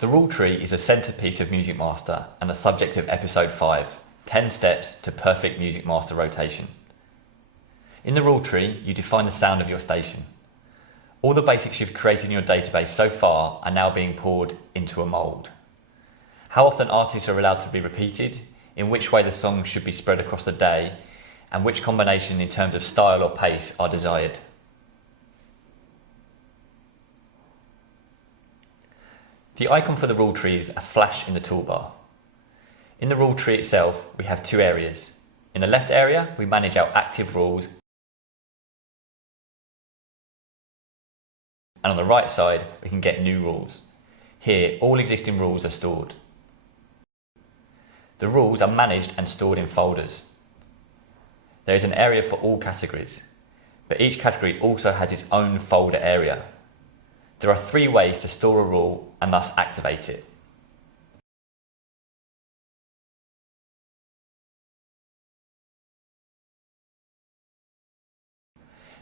The rule tree is the centerpiece of MusicMaster and the subject of episode 5, 10 steps to perfect MusicMaster rotation. In the rule tree, you define the sound of your station. All the basics you've created in your database so far are now being poured into a mold. How often artists are allowed to be repeated, in which way the songs should be spread across the day, and which combination in terms of style or pace are desired. The icon for the rule tree is a flash in the toolbar. In the rule tree itself, we have two areas. In the left area, we manage our active rules, and on the right side, we can get new rules. Here, all existing rules are stored. The rules are managed and stored in folders. There is an area for all categories, but each category also has its own folder area. There are 3 ways to store a rule and thus activate it.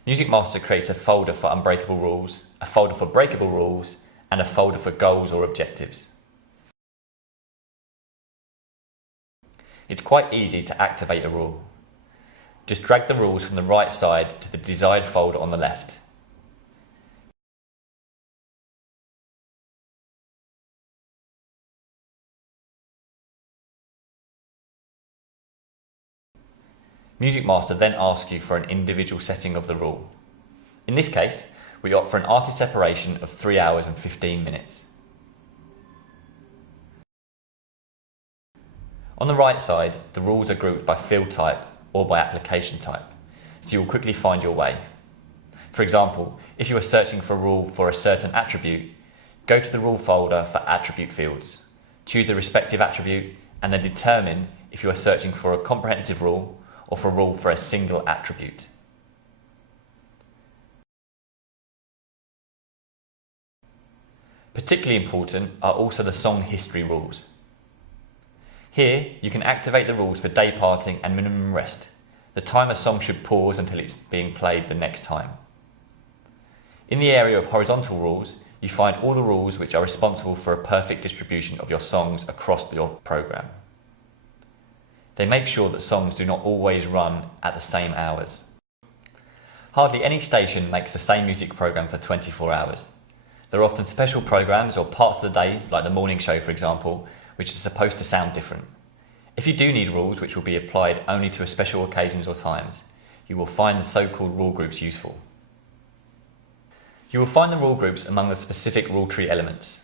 MusicMaster creates a folder for unbreakable rules, a folder for breakable rules, and a folder for goals or objectives. It's quite easy to activate a rule. Just drag the rules from the right side to the desired folder on the left. MusicMaster then asks you for an individual setting of the rule. In this case, we opt for an artist separation of 3 hours and 15 minutes. On the right side, the rules are grouped by field type or by application type, so you'll quickly find your way. For example, if you are searching for a rule for a certain attribute, go to the rule folder for attribute fields, choose the respective attribute, and then determine if you are searching for a comprehensive rule or for a rule for a single attribute. Particularly important are also the song history rules. Here, you can activate the rules for day parting and minimum rest, the time a song should pause until it's being played the next time. In the area of horizontal rules, you find all the rules which are responsible for a perfect distribution of your songs across your program. They make sure that songs do not always run at the same hours. Hardly any station makes the same music program for 24 hours. There are often special programs or parts of the day, like the morning show for example, which are supposed to sound different. If you do need rules which will be applied only to special occasions or times, you will find the so-called rule groups useful. You will find the rule groups among the specific rule tree elements.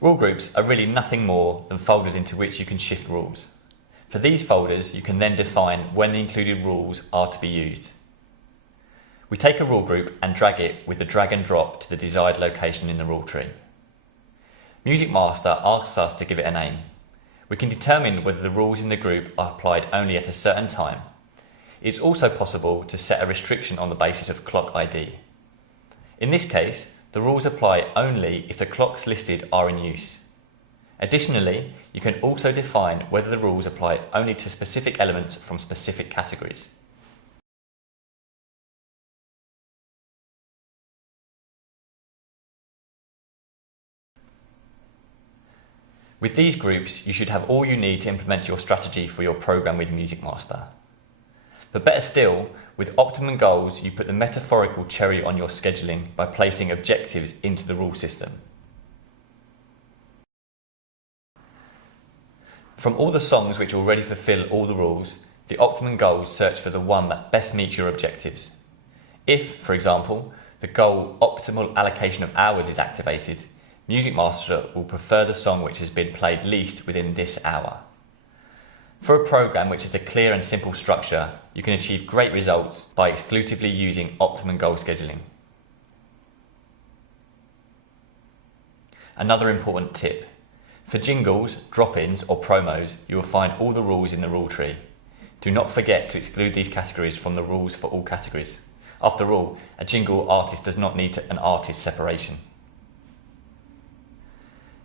Rule groups are really nothing more than folders into which you can shift rules. For these folders, you can then define when the included rules are to be used. We take a rule group and drag it with the drag and drop to the desired location in the rule tree. MusicMaster asks us to give it a name. We can determine whether the rules in the group are applied only at a certain time. It's also possible to set a restriction on the basis of clock ID. In this case, the rules apply only if the clocks listed are in use. Additionally, you can also define whether the rules apply only to specific elements from specific categories. With these groups, you should have all you need to implement your strategy for your program with MusicMaster. But better still, with Optimum Goals, you put the metaphorical cherry on your scheduling by placing objectives into the rule system. From all the songs which already fulfill all the rules, the Optimum Goals search for the one that best meets your objectives. If, for example, the goal optimal allocation of hours is activated, MusicMaster will prefer the song which has been played least within this hour. For a program which has a clear and simple structure, you can achieve great results by exclusively using Optimum Goal scheduling. Another important tip. For jingles, drop-ins or promos, you will find all the rules in the rule tree. Do not forget to exclude these categories from the rules for all categories. After all, a jingle artist does not need an artist separation.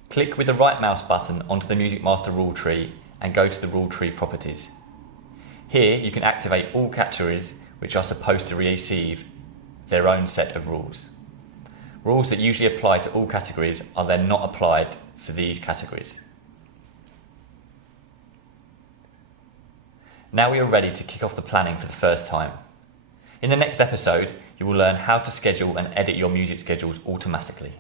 Click with the right mouse button onto the MusicMaster rule tree and go to the rule tree properties. Here you can activate all categories which are supposed to receive their own set of rules. Rules that usually apply to all categories are then not applied for these categories. Now we are ready to kick off the planning for the first time. In the next episode, you will learn how to schedule and edit your music schedules automatically.